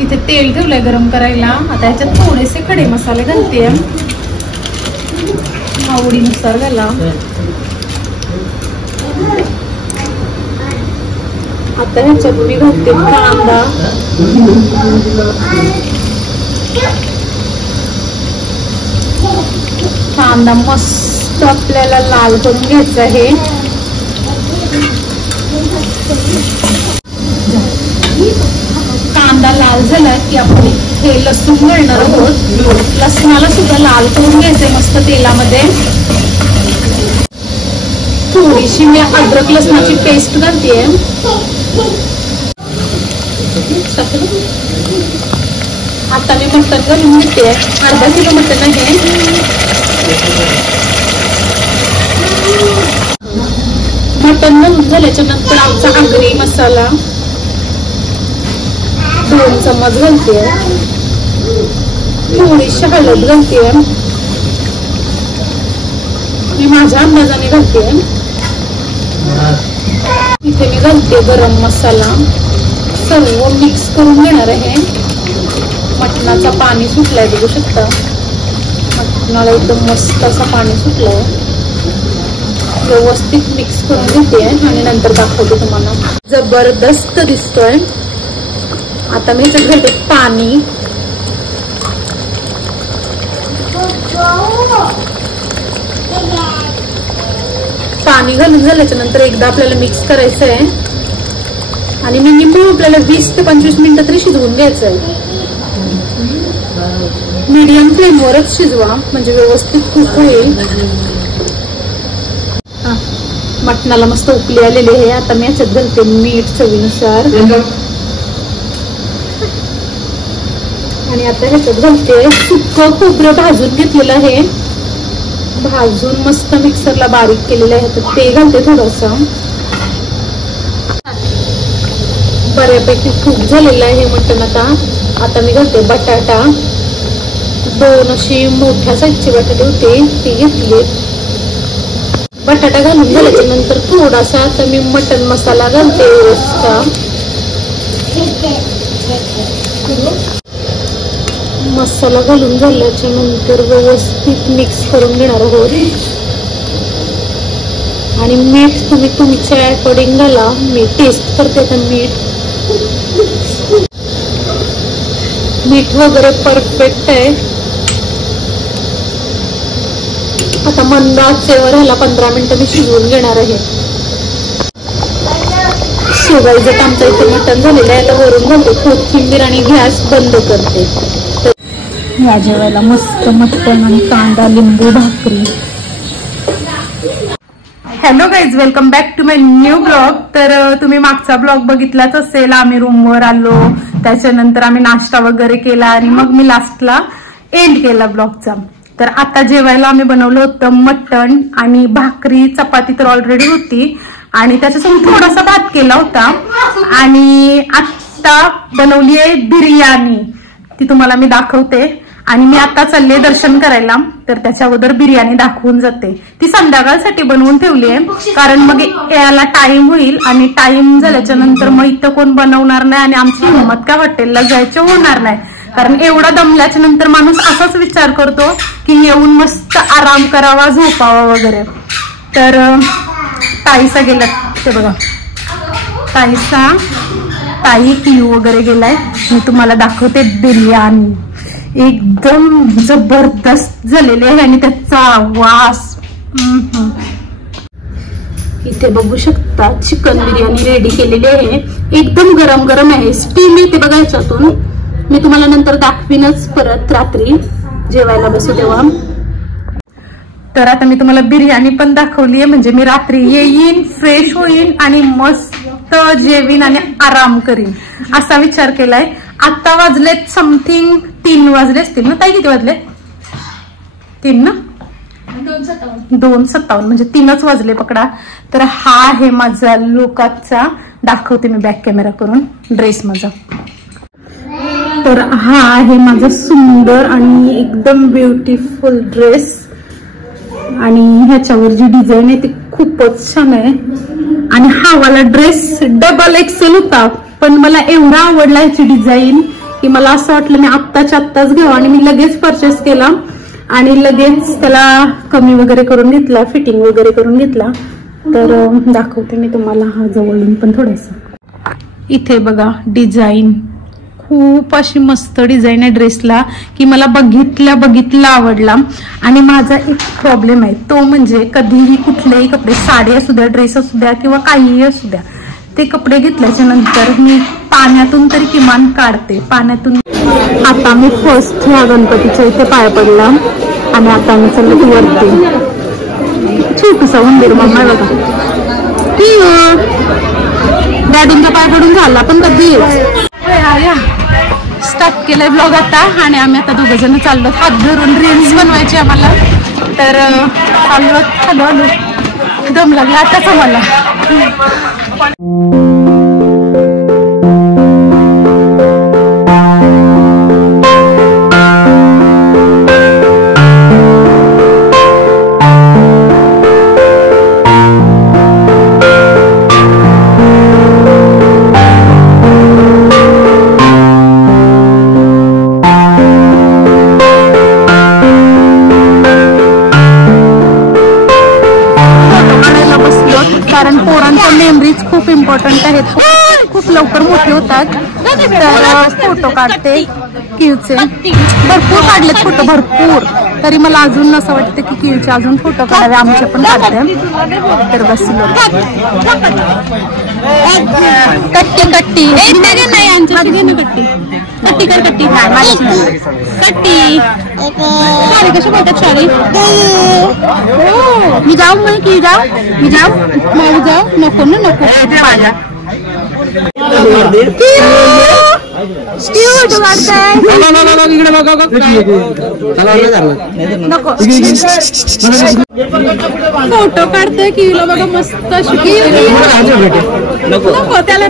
इथे तेल ठेवलंय गरम करायला. आता ह्याच्यात थोडेसे खडे मसाले घालते, आवडीनुसार घाला. आता ह्याच्यात मी घालते कांदा. कांदा मस्त आपल्याला लाल करून घ्यायचा आहे. कांदा लाल झाला की आपण हे लसूण घालणार आहोत. लसणाला सुद्धा लाल करून घ्यायचंय मस्त तेलामध्ये. थोडीशी मी अद्रक लसणाची पेस्ट घालते. आता मी मटण घालून घेते. अर्धा किलो मटण आहे. मटण घालून झाल्याच्या नंतर आमचा आगरी मसाला 2 चम्मच घालते. थोडीशी हळद घालते. मी माझ्या अंदाजाने घालते. इथे मी घालते गरम मसाला. सर्व मिक्स करून घेणार आहे. मटणाचा पाणी सुटलाय, बघू शकता. मटणाला एकदम मस्त असं पाणी सुटलंय. व्यवस्थित मिक्स करून घेते आणि नंतर दाखवते तुम्हाला. जबरदस्त दिसतोय. आता मी इथे घालते पाणी. पाणी घालून झाल्याच्या नंतर एकदा आपल्याला मिक्स करायचं आहे आणि मिनिमम आपल्याला 20 ते 25 मिनिटं तरी शिजवून घ्यायचं आहे. मीडियम फ्लेमवरच शिजवा म्हणजे व्यवस्थित कुक होईल. मटणाला मस्त उकळी आलेली आहे. आता मी याच्यात घालते मीठ चवीनुसार आणि आता ह्याच्यात घालते सुकं खोबरं भाजून घेतलेलं आहे. भाजून मस्त मिक्सरला बारीक केलेलं आहे. तर ते घालते थोडंसं. बऱ्यापैकी कुक झालेलं आहे मटण. आता मी घालते बटाटा. 2 अशी मोठ्या साईजचे बटाटे होते ते घेतले. बटाटा घालून झाल्याच्या नंतर थोडासा आता मी मटण मसाला घालते. मसाला घालून झाल्याच्या नंतर व्यवस्थित मिक्स करून घेणार आहोत. आणि मीठ तुम्ही तुमच्या अकॉर्डिंग घाला. मी टेस्ट करते आता मीठ वगैरे परफेक्ट आहे. आता मंद आचेवर ह्याला 15 मिनिटं मी शिजवून घेणार आहे. शिवायचं आमचं इथे मटण झालेलं आहे. आता वरून घालते कोथिंबीर आणि गॅस बंद करते. या जेवायला मस्त मटण आणि कांदा लिंबू भाकरी. Hello guys, welcome back to my new blog. तर तुम्ही मागचा ब्लॉग बघितलाच असेल. आम्ही रूमवर आलो, त्याच्यानंतर आम्ही नाश्ता वगैरे केला आणि मग मी लास्टला एंड केला ब्लॉगचा. तर आता जेवायला आम्ही बनवलं होतं मटण आणि भाकरी. चपाती तर ऑलरेडी होती आणि त्याच्यासोबत थोडासा भात केला होता. आणि आता बनवली आहे बिर्याणी. ती तुम्हाला मी दाखवते. आणि मी आता चालले दर्शन करायला, तर त्याच्या अगोदर बिर्याणी दाखवून जाते. ती संध्याकाळसाठी बनवून ठेवली आहे, कारण मग याला टाइम होईल आणि टाइम झाल्याच्या नंतर मग इथं कोण बनवणार नाही आणि आमची हिंमत काय हॉटेलला जायचं होणार नाही. कारण एवढा दमल्याच्या नंतर माणूस असाच विचार करतो की येऊन मस्त आराम करावा, झोपावा वगैरे. तर ताईसा गेलात ते बघा, ताई किऊ वगैरे गेलाय. मी तुम्हाला दाखवते बिर्याणी. एकदम जबरदस्त झालेली आहे आणि त्याचा वास. इथे बघू शकता चिकन बिर्याणी रेडी केलेली आहे. एकदम गरम गरम आहे. स्टीम येते बघा याच्यातून. मी तुम्हाला नंतर दाखवीनच परत रात्री जेवायला बसू तेव्हा. तर आता मी तुम्हाला बिर्याणी पण दाखवली आहे. म्हणजे मी रात्री येईन, फ्रेश होईन आणि मस्त जेवीन आणि आराम करीन असा विचार केलाय. आता वाजलेत समथिंग 3 वाजले असतील ना ताई? किती वाजले? 3 ना? 2:57 म्हणजे 3च वाजले पकडा. तर हा आहे माझा लुकाचा. दाखवते मी बॅक कॅमेरा करून ड्रेस माझा. तर हा आहे माझा सुंदर आणि एकदम ब्युटिफुल ड्रेस. आणि ह्याच्यावर जी डिझाईन आहे ती खूपच छान आहे. आणि हा वाला ड्रेस डबल एक्सेल होता, पण मला एवढा आवडला ह्याची डिझाईन की मला असं वाटलं मी आत्ताच घ्यावं आणि मी लगेच परचेस केला आणि लगेच त्याला कमी वगैरे करून घेतला, फिटिंग वगैरे करून घेतला. तर दाखवते मी तुम्हाला हा जवळून पण थोडंसं. इथे बघा डिझाईन, खूप अशी मस्त डिझाईन आहे ड्रेसला की मला बघितला आवडला. आणि माझा एक प्रॉब्लेम आहे तो म्हणजे कधीही कुठलेही कपडे, साडी असू द्या, ड्रेस असू द्या किंवा काहीही असू द्या, ते कपडे घेतल्याच्या नंतर मी पाण्यातून तरी किमान काढते. पाण्यातून आता मी फर्स्ट ह्या गणपतीच्या इथे पाया पडला आणि आता मी चाललो वरती. छोटूसा उंदीर मम्मा बघा, डॅडींचा पाय पडून झाला पण कधी स्टार्ट केलंय ब्लॉग आता. आणि आम्ही आता 2 जण चाललो हात धरून, रील्स बनवायची आम्हाला. तर चाललो हळूहळू, दम लागला आताच आम्हाला. कारण पोरांच्या मेमरीज खूप इम्पॉर्टंट आहेत, खूप लवकर मोठे होतात. तर फोटो काढते किवचे, भरपूर काढलेत फोटो भरपूर. तरी मला अजून असं वाटतं की किवचे अजून फोटो काढावे, आमचे पण काढते. तर बसलो कट्टी नाही आमच्याची घेणं कट्टी कर कट्टी कशी बोलतात सॉरी. मी जाऊ मग की जाऊ नको ना नको फोटो काढतोय किवीला बघा मस्त नको त्याला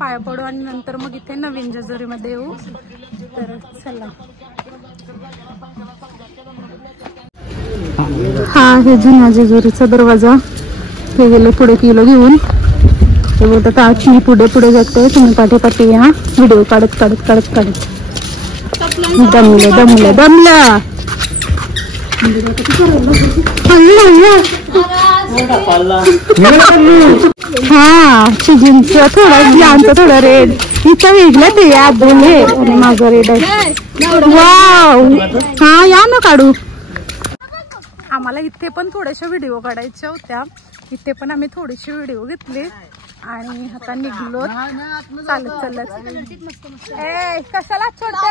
पाया पडू आणि नंतर मग इथे नवीन जेजुरीमध्ये येऊ. तर चला, हा हे जुन्या जेजुरीचा दरवाजा. हे गेले पुढे किलो घेऊन. ते बोलतात मी पुढे जाते, तुम्ही पाठी या. व्हिडिओ काढत दमलं. हा चिजींचं थोडं, ग्लांचं थोडं रेड, हिचं वेगळं ते या दोन हे आणि माझं रेड आहे. वाव, हा या ना काढू. आम्हाला इथे पण थोड्याशा व्हिडिओ काढायच्या होत्या. इथे पण आम्ही थोडेसे व्हिडिओ घेतले आणि आता निघलो चालत. ए कशाला छोडते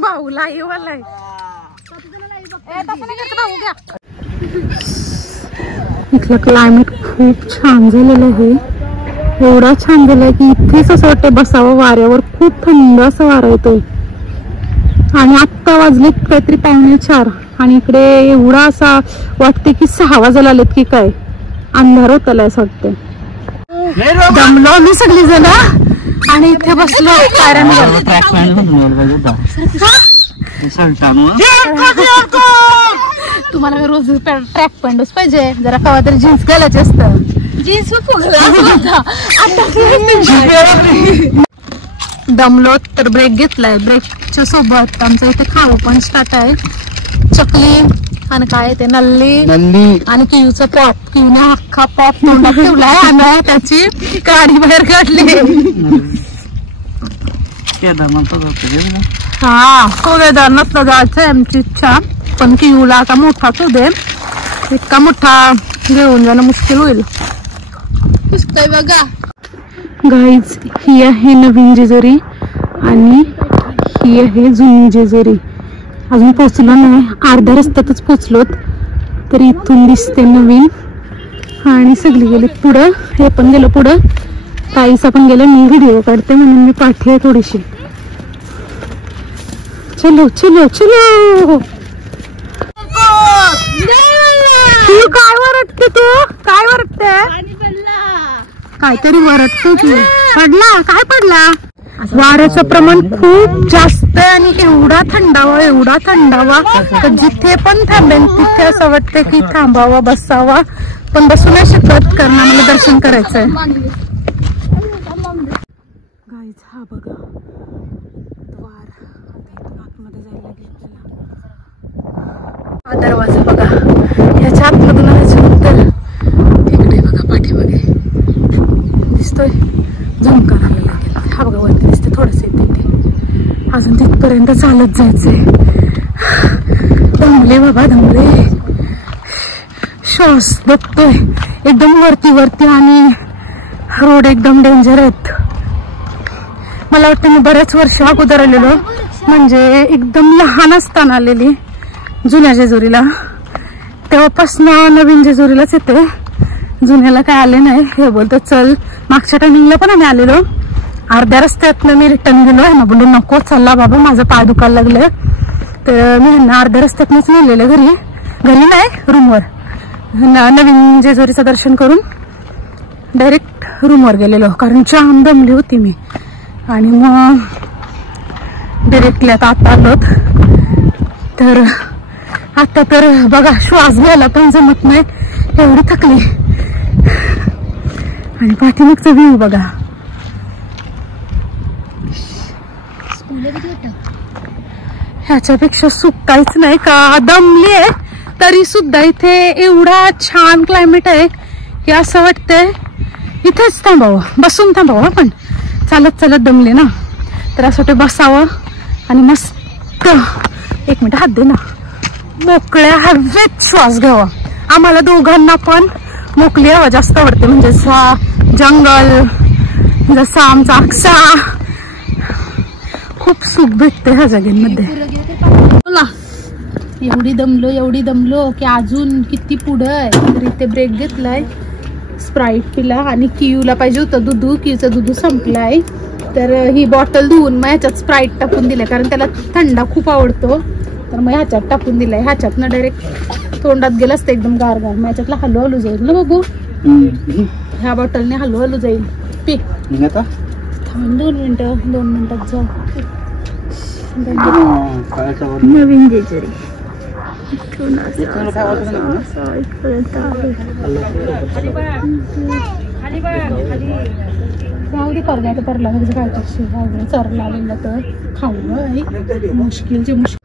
भाऊला येवालाय. इथलं क्लायमेट खूप छान झालेलं आहे, एवढा छान झालाय की इथेच असं वाटतं बसावं वाऱ्यावर. खूप थंड असं वारा येतोय. आणि आत्ता वाजले काहीतरी 4:45 आणि इकडे एवढा असा वाटते की 6 वाजायला आलेत की काय. अंधार होताला असं वाटतंय. दमलो आम्ही सगळी जण आणि इथे बसलो पायऱ्यांवर. तुम्हाला रोज ट्रॅक पॅन्टच पाहिजे, जरा कवा तरी जीन्स घालायचे असतं. जीन्स दमलो तर ब्रेक घेतलाय. ब्रेकच्या सोबत आमचं इथे खाऊ पण स्टार्ट आहे. चकली आणि काय ते नल्ली आणि किवचं पॉप. किवने अख्खा पॉप तोंडात ठेवलाय आणि त्याची गाडी बाहेर काढली. हा तो केदारनाथला जायचंय आमची इच्छा, पण किवला आता मोठाच होऊ दे. इतका मोठा घेऊन जाणं मुश्किल होईल. बघा गाईज, ही आहे नवीन जेजुरी आणि ही ही आहे जुनी जेजुरी. अजून पोचलो नाही, अर्ध्या रस्त्यातच पोचलोत. तर इथून दिसते नवीन आणि सगळी गेली पुढं. हे पण गेलं पुढं, ताईचा पण गेलं. मी व्हिडिओ काढते म्हणून मी पाठी आहे थोडीशी. चलो चलो चलो. तू काय वरटते? तू काय वरटते? काहीतरी वरटतो तू. पडला? काय पडला? वाऱ्याचं प्रमाण खूप जास्त आहे आणि एवढा थंडावा तर जिथे पण थांबेन तिथे असं वाटतं की थांबावा, बसावा. पण बसू नाही शकत कारण आम्हाला दर्शन करायचंय. गाईज हा बघा द्वार. आता इथून आतमध्ये जायला लागेल आपल्याला. हा दरवाजा बघा, ह्याच्या आतमधून याच्यानंतर तिकडे बघा पाठीमागे दिसतोय झुम करायला लागेल. हा बघा वरती दिसते थोडंसं इथे. अजून तिथपर्यंत चालत जायचंय. दमले बाबा दमले. श्वास बघतोय एकदम वरती आणि रोड एकदम डेंजर आहेत. मला वाटतं मी बऱ्याच वर्ष अगोदर आलेलो, म्हणजे एकदम लहान असताना आलेली जुन्या जेजुरीला. तेव्हापासून नवीन जेजुरीलाच येते, जुन्याला काय आले नाही. हे बोलतो चल. मागच्या टायमिंगला पण आम्ही आलेलो, अर्ध्या रस्त्यातनं मी रिटर्न गेलो आहे ना. बोललो नको चला बाबा माझं पाय दुखायला लागलं. तर मी ह्यांना अर्ध्या रस्त्यातनंच नेलेलं घरी नाही रूमवर. नवीन जेजुरीचं दर्शन करून डायरेक्ट रूमवर गेलेलो कारण जाम दमली होती मी. आणि मग डायरेक्टली आता आलोत. तर आता तर बघा श्वास घ्यायला पण जमत नाही, एवढी थकली. आणि पाठीमागचा व्ह्यू बघा. ह्याच्यापेक्षा सुख काहीच नाही. का दमली आहे तरी सुद्धा इथे एवढा छान क्लायमेट आहे की असं वाटतंय इथेच थांबावं, बसून थांबावं. पण चालत चालत दमले ना, तर असं वाटतं बसावं आणि मस्त 1 मिनिट हात दे ना, मोकळ्या हवेत श्वास घ्यावा. आम्हाला दोघांना पण मोकळी हवा जास्त आवडते, म्हणजे जंगल जसा आमचा अक्सा. खूप सुख भेटते ह्या जागेमध्ये. एवढी दमलो की अजून किती पुढं आहे. तर इथे ब्रेक घेतलाय, स्प्राईट पिला आणि कियूला पाहिजे होतं दूध. कियूचं दूध संपलाय, तर ही बॉटल धुवून मग ह्याच्यात स्प्राईट टाकून दिले कारण त्याला थंडा खूप आवडतो. तर मग ह्याच्यात टाकून दिलाय. ह्याच्यातनं डायरेक्ट तोंडात गेलं असतं एकदम गार. मग ह्याच्यातला हलू जाईल ना बघू. ह्या बॉटलने हलू जाईल. पी 2 मिनिटात जा. नवीन जेजुरी जाऊ दे. परला तर परला काय चरला आलेला तर खाऊ मुश्किलचे मुश्किल.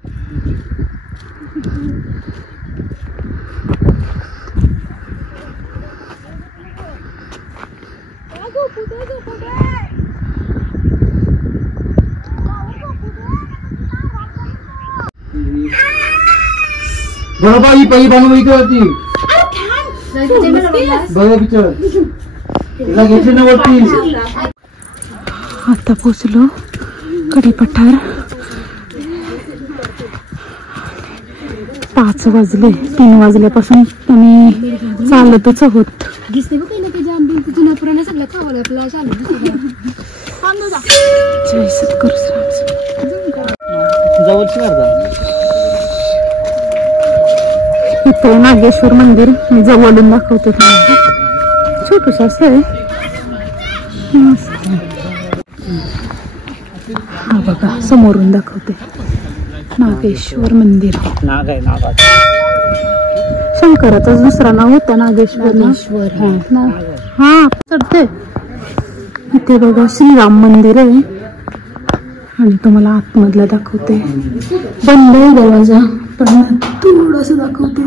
बरोबर ही पहिली बनवली होती बघा पिक्चर तिला घेतली ना वरती. आता पोचलो कढीपठार. 5 वाजले. 3 वाजल्यापासून आम्ही चालतच आहोत. जय सद्गुरू इथे नागेश्वर मंदिर मी जवळून दाखवते. छोटूस असं आहे. हा बघा समोरून दाखवते नागेश्वर मंदिर. शंकराचं दुसरा नाव होतं नागेश्वर. हा चढते. इथे बघा श्रीराम मंदिर आहे आणि तुम्हाला आतमधला दाखवते. बंद आहे दरवाजा पण थोडस दाखवते.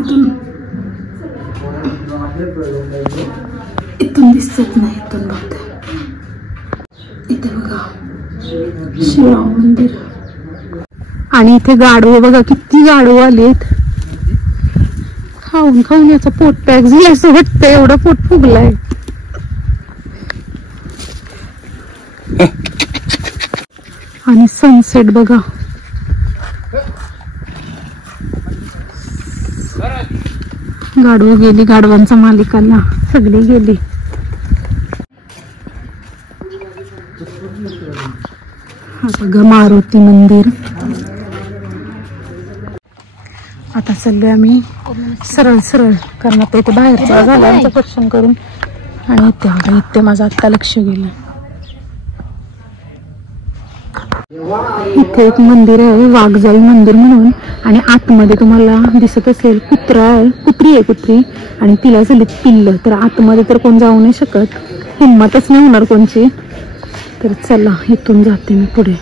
इथून दिसत नाही, इथून बघते. इथे बघा श्रीराम मंदिर. आणि इथे गाढव बघा, किती गाढव आलेत. खाऊन खाऊन याचा पोट पॅक झालं असं वाटतं, एवढं पोट फुगलाय. आणि सनसेट बघा गाढव गेली, गाढवांचा मालिकांना सगळी गेली. बघा मारुती मंदिर. आता चाललोय आम्ही सरळ सरळ, कारण आता इथे बाहेरचा झाला आमचं दर्शन करून. आणि इथे बघा, इथे माझं आत्ता लक्ष गेलं. इथे एक मंदिर आहे, वाघजाई मंदिर म्हणून. आणि आतमध्ये तुम्हाला दिसत असेल कुत्री आहे आणि तिला झाली पिल्ल. तर आतमध्ये तर कोण जाऊ नाही शकत, हिंमतच नाही होणार कोणची. तर चला इथून जाते मी पुढे.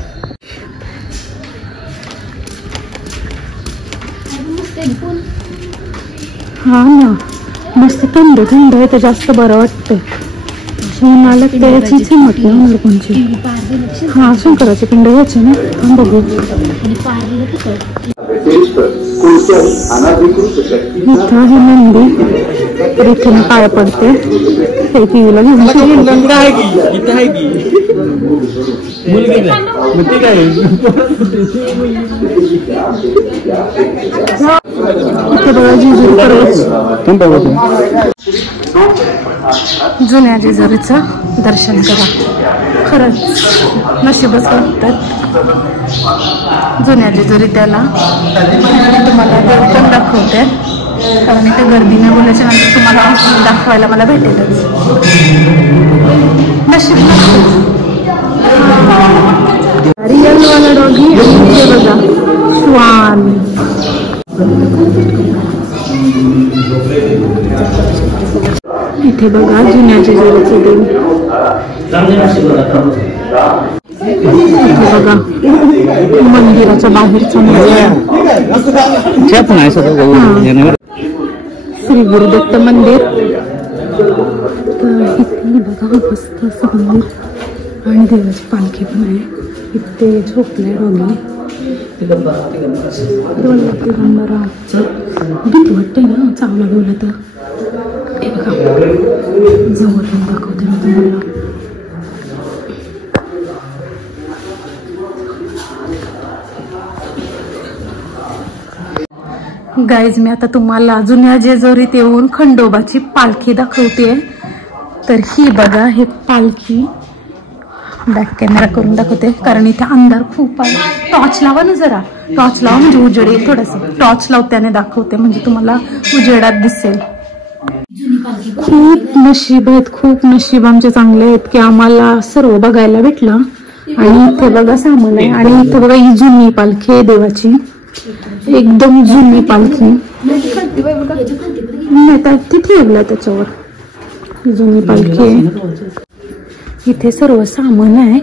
हा ना, मस्त थंड थंड आहे, तर जास्त बरं वाटतंय. उन्हाळ्यात त्याचीच हिंमत नाही होणार कोणची. हा, शंकराचे पिंड घ्यायचे ना. हा बघू, इथं आहे मंदिर. तर इथे मी पाया पडते. ते टीव्हीला घेऊन इथे बघा जेजुरी जुन्या जेजुरीचं दर्शन करा. खरंच नशीबच वाटतात जुन्या जेजुरी त्याला. तुम्हाला देव पण दाखवते, कारण इथे गर्दी नाही बोलायच्या नंतर तुम्हाला दाखवायला मला भेटेलच. नशीब रिअल वाला डॉगी. आणि बघा स्वान. इथे बघा जुन्या जेजुरीचं देव. इथे बघा मंदिराच्या बाहेरचं श्री गुरुदत्त मंदिर. तर इथे बघा मस्त असं मंदिर आणि देवाची पालखी पण आहे. इथे झोपलाय डॉगी. भीती वाटते ना चांगला बोलला तर. हे बघा जवळ दाखवते मी तुम्हाला. गाईज, मी आता तुम्हाला जुन्या जेजुरीत येऊन खंडोबाची पालखी दाखवते. तर ही बघा, हे पालखी बॅक कॅमेरा करून दाखवते, कारण इथे अंधार खूप आहे. टॉर्च लावा ना जरा, टॉर्च लावा म्हणजे उजेड येईल. थोडंसं टॉर्च लावत्याने दाखवते म्हणजे तुम्हाला उजेडात दिसेल. खूप नशीब आहेत, खूप नशीब आमचे चांगले आहेत की आम्हाला सर्व बघायला भेटलं. आणि इथे बघा सामान आहे. आणि इथे बघा ही जुनी पालखी आहे देवाची, एकदम जुनी पालखी. नाही तर तिथे ठेवलं त्याच्यावर जुनी पालखी आहे. इथे सर्व सामान आहे,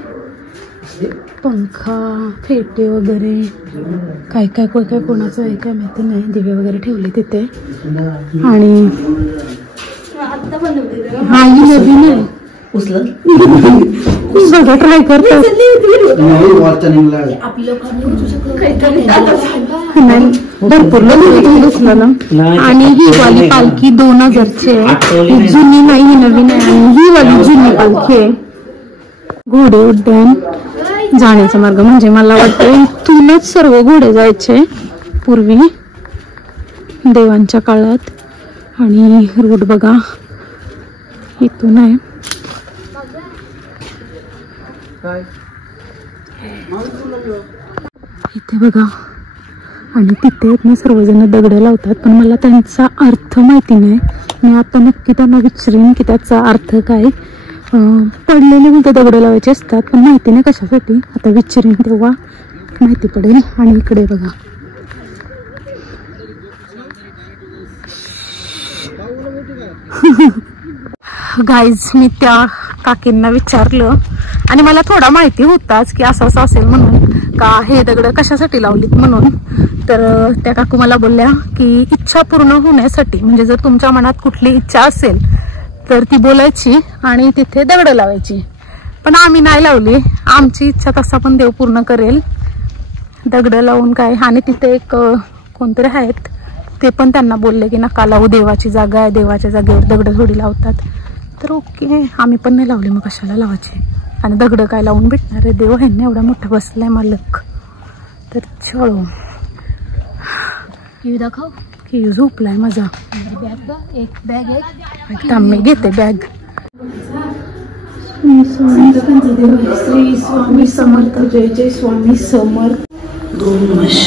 पंखा, फेटे वगैरे. काय काय कोणाचं आहे काय माहिती नाही. दिवे वगैरे ठेवले तिथे. आणि हा ही नवीन आहे. बघा ट्राय करतात. भरपूर लोक. आणि ही वाली पालखी 2000ची आहे. ही जुनी नाही, ही नवीन आहे. आणि ही वाली जुनी पालखी आहे. घोडे उड्डाण जाण्याचा मार्ग म्हणजे मला वाटतं इथूनच सर्व घोडे जायचे पूर्वी देवांच्या काळात. आणि रोड बघा इथून आहे. इथे बघा. आणि तिथे ना सर्वजण दगड लावतात, पण मला त्यांचा अर्थ माहिती नाही. मी आता नक्की त्यांना विचारेन की त्याचा अर्थ काय. पडलेले मुलं दगड लावायचे असतात, पण माहिती नाही कशासाठी. आता विचारेन तेव्हा माहिती पडेल. आणि इकडे बघा गाईज, मी त्या काकींना विचारलं आणि मला थोडा माहिती होताच की असं असं असेल म्हणून, का हे दगड कशासाठी लावलीत म्हणून. तर त्या काकू मला बोलल्या की इच्छा पूर्ण होण्यासाठी, म्हणजे जर तुमच्या मनात कुठली इच्छा असेल तर ती बोलायची आणि तिथे दगड लावायची. पण आम्ही नाही लावली. आमची इच्छा तसा पण देव पूर्ण करेल दगड लावून काय. आणि तिथे एक कोणतरी आहेत, ते पण त्यांना बोलले की नका लावू, देवाची जागा आहे, देवाच्या जागेवर दगड थोडी लावतात. तर ओके, आम्ही पण नाही लावली, मग कशाला लावायची. आणि दगड काय लावून भेटणार आहे, देव ह्यांनी एवढा मोठा बसलाय मालक. तर चलो की की झोपलाय माझा. एक बॅग एक थांब मी घेते बॅग. श्री स्वामी समर्थ. जय जय स्वामी समर्थ. 2 वर्ष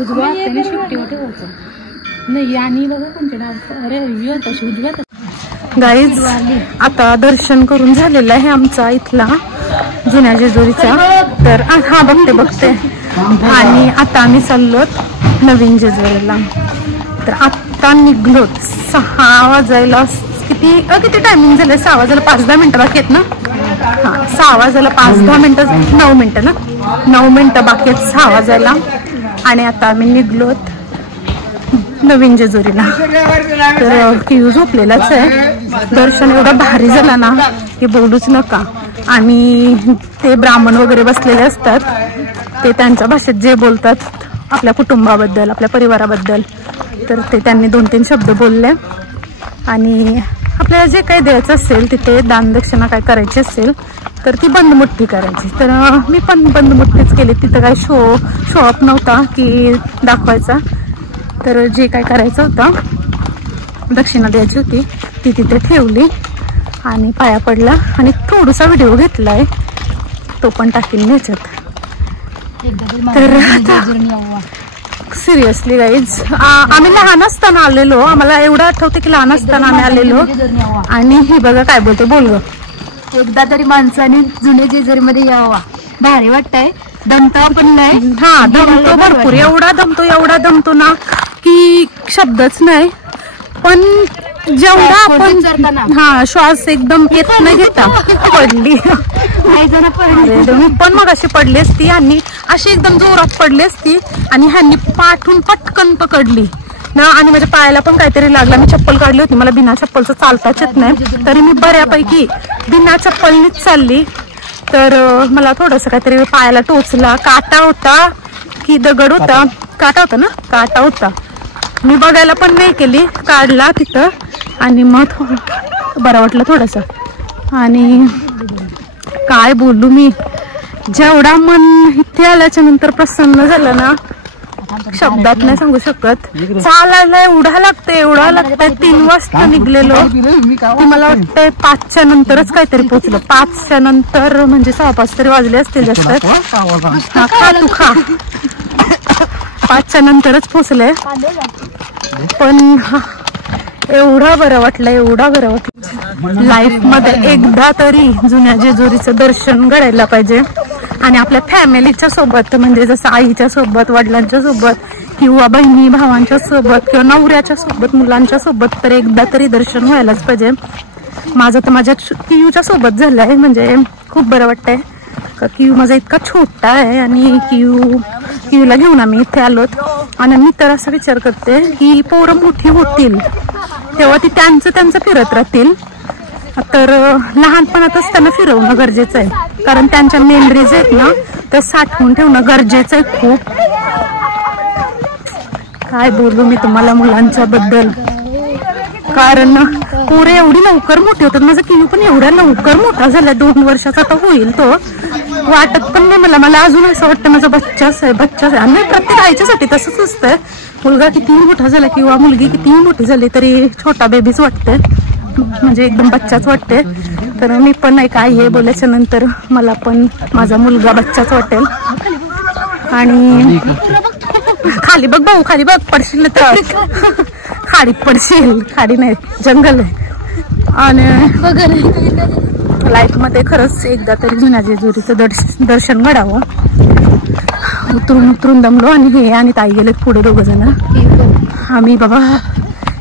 उजव्या हाताने शिफ्टीवर ठेवायचं नाही. आणि बघा कोणत्या डाव. अरे उजव्या. गाईज आता दर्शन करून झालेलं आहे आमचा इथला जुन्या जेजुरीचा. तर हा बघते आणि आता आम्ही चाललो नवीन जेजुरीला. तर आता निघलो 6 वाजायला. किती टायमिंग झालं? 6 वाजायला 5-10 मिनिटं बाकी आहेत ना. हा 6 वाजायला 5-10 मिनिटं 9 मिनिटं ना. 9 मिनिटं बाकी आहेत 6 वाजायला. आणि आता आम्ही निघलो नवीन जेजुरीला. तर किऊ झोपलेलाच आहे. दर्शन एवढं भारी झालं ना की बोलूच नका. आणि ते ब्राह्मण वगैरे बसलेले असतात, ते त्यांच्या भाषेत जे बोलतात आपल्या कुटुंबाबद्दल, आपल्या परिवाराबद्दल, तर ते त्यांनी 2-3 शब्द बोलले. आणि आपल्याला जे काही द्यायचं असेल तिथे दानदक्षिणा काय करायची असेल तर ती बंदमुठ्ठी करायची. तर मी पण बंदमुठ्ठीच केली. तिथं काही शो अप नव्हता की दाखवायचा. तर जे काय करायचं होतं, दक्षिणा द्यायची होती, ती तिथे ठेवली आणि पाया पडला. आणि थोडासा व्हिडिओ घेतलाय, तो पण टाकीन ह्याच्यात. तर सिरियसली गाईज आम्ही लहान असताना आलेलो. आम्हाला एवढं आठवतं की लहान असताना आम्ही आलेलो. आणि ही बघा काय बोलते. बोल ग. एकदा तरी माणसाने जुने जेजुरीमध्ये यावा. भारी वाटतंय. दमतो पण नाही. हा दमतो भरपूर. एवढा दमतो ना की शब्दच नाही. पण जेवढा आपण श्वास एकदम येत नाही घेता पडली. मी पण मग अशी पडली असती आणि अशी एकदम जोरात पडली असती. आणि ह्यांनी पाठून पटकन पकडली ना. आणि माझ्या पायाला पण काहीतरी लागला. मी चप्पल काढली होती. मला बिना चप्पलचं चालताच येत नाही. तरी मी बऱ्यापैकी बिना चप्पलनीच चालली. तर मला थोडंसं काहीतरी पायाला टोचला. काटा होता की दगड होता? काटा होता ना. काटा होता. मी बघायला पण नाही केली, काढला तिथं. आणि मग बरं वाटलं थोडंसं. आणि काय बोलू मी, जेवढा मन इथे आल्याच्या नंतर प्रसन्न झालं ना, शब्दात नाही सांगू शकत. चालायला एवढा लागतंय. 3 वाजता निघलेलो की मला वाटतंय 5च्या नंतरच काहीतरी पोचलं. 5च्या नंतर म्हणजे 6-5 तरी वाजले असतील जास्त. खा तू खा. 5च्या नंतरच पोचले. पण एवढं बरं वाटलं. लाईफ मध्ये एकदा तरी जुन्या जेजुरीचं दर्शन घडायला पाहिजे. आणि आपल्या फॅमिलीच्या सोबत, म्हणजे जसं आईच्या सोबत, वडिलांच्या सोबत, किंवा बहिणी भावांच्या सोबत, किंवा नवऱ्याच्या सोबत, मुलांच्या सोबत, तर एकदा तरी दर्शन व्हायलाच पाहिजे. माझं तर माझ्या कियूच्या सोबत झालंय. म्हणजे खूप बरं वाटतंय. कियू माझा इतका छोटा आहे आणि कियूला घेऊन आम्ही इथे आलोत. आणि मी तर असा विचार करते की पोरं मोठी होतील तेव्हा ती त्यांचं फिरत राहतील. तर लहानपणातच त्यांना फिरवणं गरजेचं आहे. कारण त्यांच्या मेमरीज आहेत ना, त्या साठवून ठेवणं गरजेचं आहे खूप. काय बोलू मी तुम्हाला मुलांच्या बद्दल. कारण पोरे एवढी लवकर मोठी होतात. माझा कियू पण एवढ्या लवकर मोठा झाला. 2 वर्षाचा तर होईल तो. वाटत पण नाही मला अजून असं वाटतं माझा बच्चाच आहे. आणि प्रत्येक आईच्यासाठी तसंच असतं. मुलगा कितीही मोठा झाला किंवा मुलगी कितीही मोठी झाली तरी छोटा बेबीच वाटते. म्हणजे एकदम बच्चाच वाटते. तर मी पण एक आई हे बोलायच्या नंतर मला पण माझा मुलगा बच्चाच वाटेल. आणि खाली बघ भाऊ, खाली बघ, पडशील ना तर. खाडीत पडशील. खाडी नाही, जंगल आहे. आणि लाईफ मध्ये खरंच एकदा तरी जुन्या जेजुरीचं दर्शन घडावं. उतरून दमलो. आणि हे आणि ताई गेलेत पुढे 2 जण. आम्ही बाबा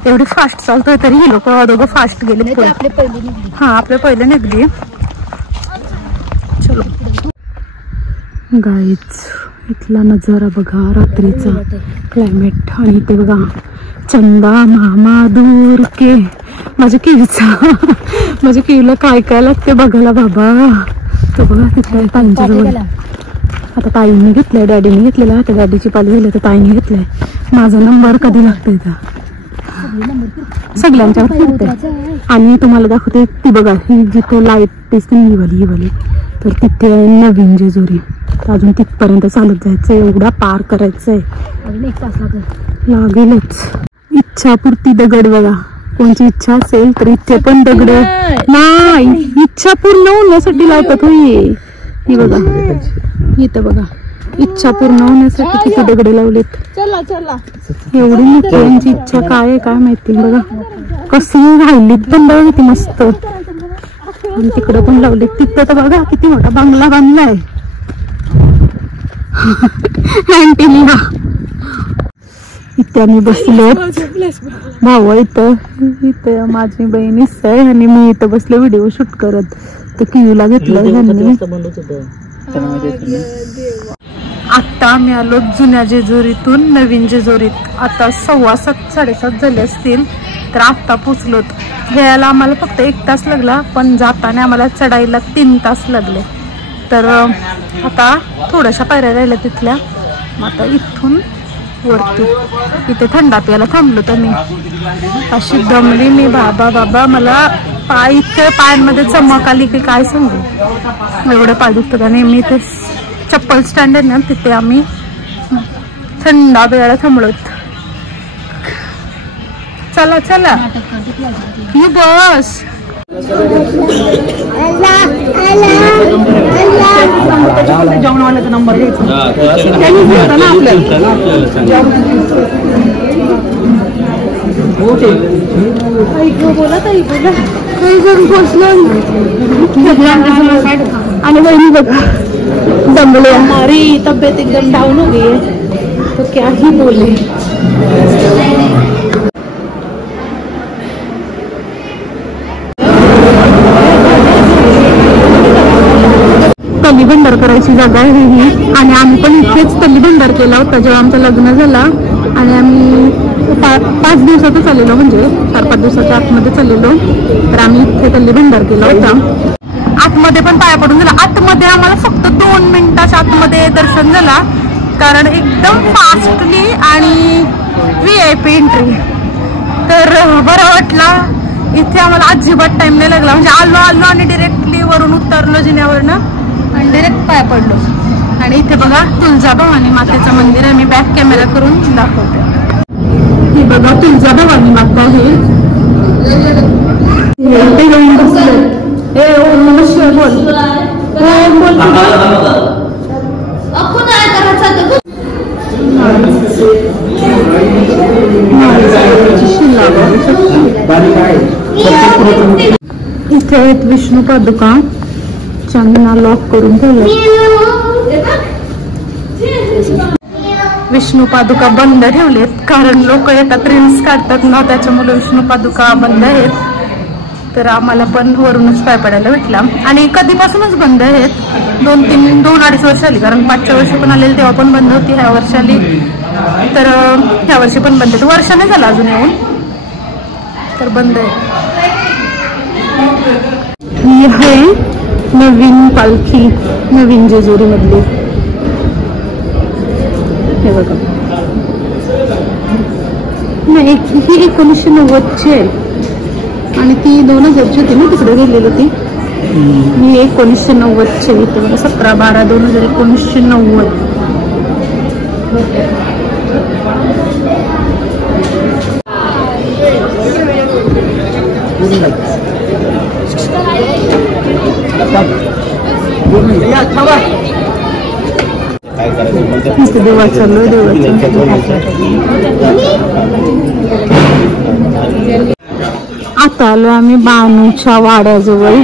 एवढी फास्ट चालतोय तरी ही लोक दोघं फास्ट गेले पुढे. हा आपल्या पहिले निघली. चलो गाईच, इथला नजारा बघा रात्रीचा, क्लायमेट. आणि इथे बघा चंदा मामा दूर के. माझ्या किवीला काय लागते बघायला बाबा. तो बघा तिथल्या ताईंच्या जवळ. आता ताईने घेतलाय, डॅडीने घेतलेला. आता डॅडीची पाली झाली तर ताईने घेतलाय. माझा नंबर कधी लागतोय का सगळ्यांच्यावर फिरते. आणि तुम्हाला दाखवते ती बघा, ही जिथं लाईट दिसते ही वाली तर तिथे नवीन जेजुरी. अजून तिथपर्यंत चालत जायचं, एवढा पार करायचंय, अजून 1 तास लागेलच. इच्छापुरती दगड बघा, कोणची इच्छा असेल तर इथे पण दगड नाही, इच्छा पूर्ण होण्यासाठी लावतात. ही बघा, इथं बघा, इच्छा पूर्ण होण्यासाठी किती दगड लावलेत. एवढी मोठी इच्छा काय आहे काय माहिती. बघा कसं राहिलीत पण बघा किती मस्त. आणि तिकडं पण लावलेत. तिथं तर बघा किती मोठा बंगला बांधलाय अँटिना. इथे आम्ही बसलो, भाऊ इथं माझी बहिणीच आहे आणि मी इथं बसले व्हिडिओ शूट करत. ते कियूला घेतलं ह्यांनी. आता आम्ही आलो जुन्या जेजुरीतून नवीन जेजुरीत. आता 7:15 7:30 झाले असतील. तर आत्ता पोचलोत. यायला आम्हाला फक्त 1 तास लागला, पण जाताना आम्हाला चढायला 3 तास लागले. तर आता थोड्याशा पायऱ्या राहिल्या तिथल्या. आता इथून वरती इथे थंडा प्यायला थांबलो. तर मी अशी दमली मी, बाबा मला इतके पायांमध्ये चमक आली की काय सांगू, एवढं पाय दुखतं. आणि मी इथे चप्पल स्टँड आहे ना, तिथे आम्ही थंडा प्यायला थांबलोत. चला यू बस. जेवणावाल्याचा नंबर बोला आणि बहिणी बघा दमले, हमारी तबीयत एकदम डाउन हो गई है तो क्या ही बोले. तल्ली भंडार करायची जागा आहे ही. आणि आम्ही पण इथेच तल्ली भंडार केला होता जेव्हा आमचं लग्न झाला. आणि आम्ही 5 दिवसातच आलेलो, म्हणजे 4-5 दिवसाच्या आतमध्ये चाललेलो. तर आम्ही इथे तल्ली भंडार केला होता. आतमध्ये पण पाया पडून झाला. आतमध्ये आम्हाला फक्त 2 मिनिटाच्या आतमध्ये दर्शन झाला, कारण एकदम फास्टली आणि VIP एंट्री. तर बरं वाटला. इथे आम्हाला अजिबात टाइम नाही लागला, म्हणजे आलो आणि डिरेक्टली वरून उतरलो जिन्यावरनं आणि डिरेक्ट पाया पडलो. आणि इथे बघा तुळजाभवानी मातेचं मंदिर आहे. मी बॅक कॅमेरा करून दाखवते. ही बघा तुळजाभवानी माता आहे. ओम नमः शिवाय बोल. ओम बोल. इथे आहेत विष्णू पादुका, त्यांना लॉक करून ठेवलं. विष्णू पादुका बंद ठेवलेत, कारण लोक येतात रील्स काढतात ना, त्याच्यामुळे विष्णू पादुका बंद आहेत. तर आम्हाला पण वरूनच पाय पडायला भेटला. आणि कधीपासूनच बंद आहेत, 2-2-2.5 वर्ष आली, कारण 5च्या वर्षी पण आलेली तेव्हा पण बंद होती. ह्या वर्षी आली तर ह्या वर्षी पण बंद आहेत. वर्ष नाही झालं अजून येऊन, तर बंद आहे. ही आहे नवीन पालखी, नवीन जेजुरी मधली. हे बघा, नाही ही 1990ची आहे आणि ती 2000ची होती ना, तिकडे गेलेली होती. मी 1990ची इथे बघा, 17/12/2000 1990. देवा चालू आहे, आता आलो आम्ही बाणूच्या वाड्याजवळ.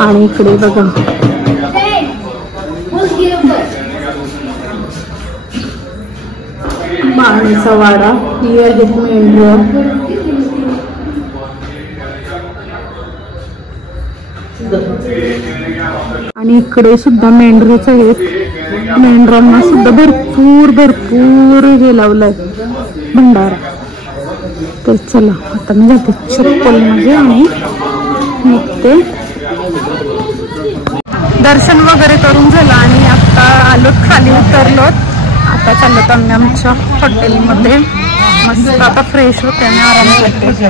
आणि इकडे बघा बाणूचा वाडा, ही आहे मेन रोड. आणि इकडे सुद्धा मेंढरच आहेत. मेंढरांना सुद्धा भरपूर हे लावलंय भंडारा. तर चला आता मी जाते चप्पल मध्ये आणि निघते. दर्शन वगैरे करून झालं आणि आता आलोत खाली, उतरलोत. आता चाललोत आम्ही आमच्या हॉटेलमध्ये. मस्त आता फ्रेश होते आणि आराम करते.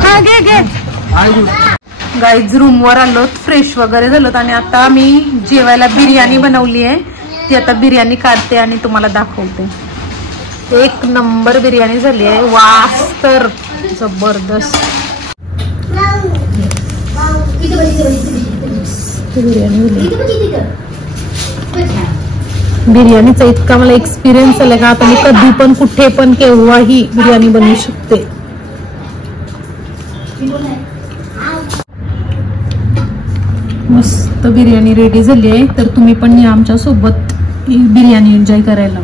हा घे घे. गाईज रूमवर आलो, फ्रेश वगैरे झालो आणि आता मी जेवायला बिर्याणी बनवली आहे. ती आता बिर्याणी काढते आणि तुम्हाला दाखवते. एक नंबर बिर्याणी झाली आहे, वास तर जबरदस्त. बिर्याणीचा इतका मला एक्सपिरियन्स आला का आता मी कधी पण कुठे पण केव्हाही बिर्याणी बनवू शकते. मस्त बिर्याणी रेडी झाली आहे. तर तुम्ही पण या आमच्या सोबत बिर्याणी एन्जॉय करायला.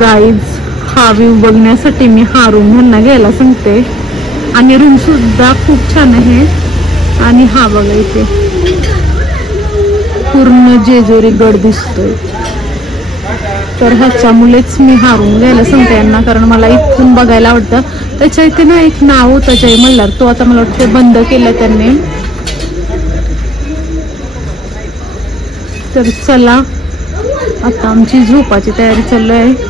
गाईज हा व्ह्यू बघण्यासाठी मी हा रूम ह्यांना घ्यायला सांगते. आणि रूम सुद्धा खूप छान आहे. आणि हा बघा इथे पूर्ण जेजुरी गड दिसतोय. तर ह्याच्यामुळेच मी हा रूम घ्यायला सांगते यांना, कारण मला इथून बघायला आवडतं. त्याच्या इथे ना एक नाव होतं जय मल्हार, तो आता मला वाटतं बंद केलं त्यांनी. तर चला आता आमची झोपाची तयारी चालू आहे.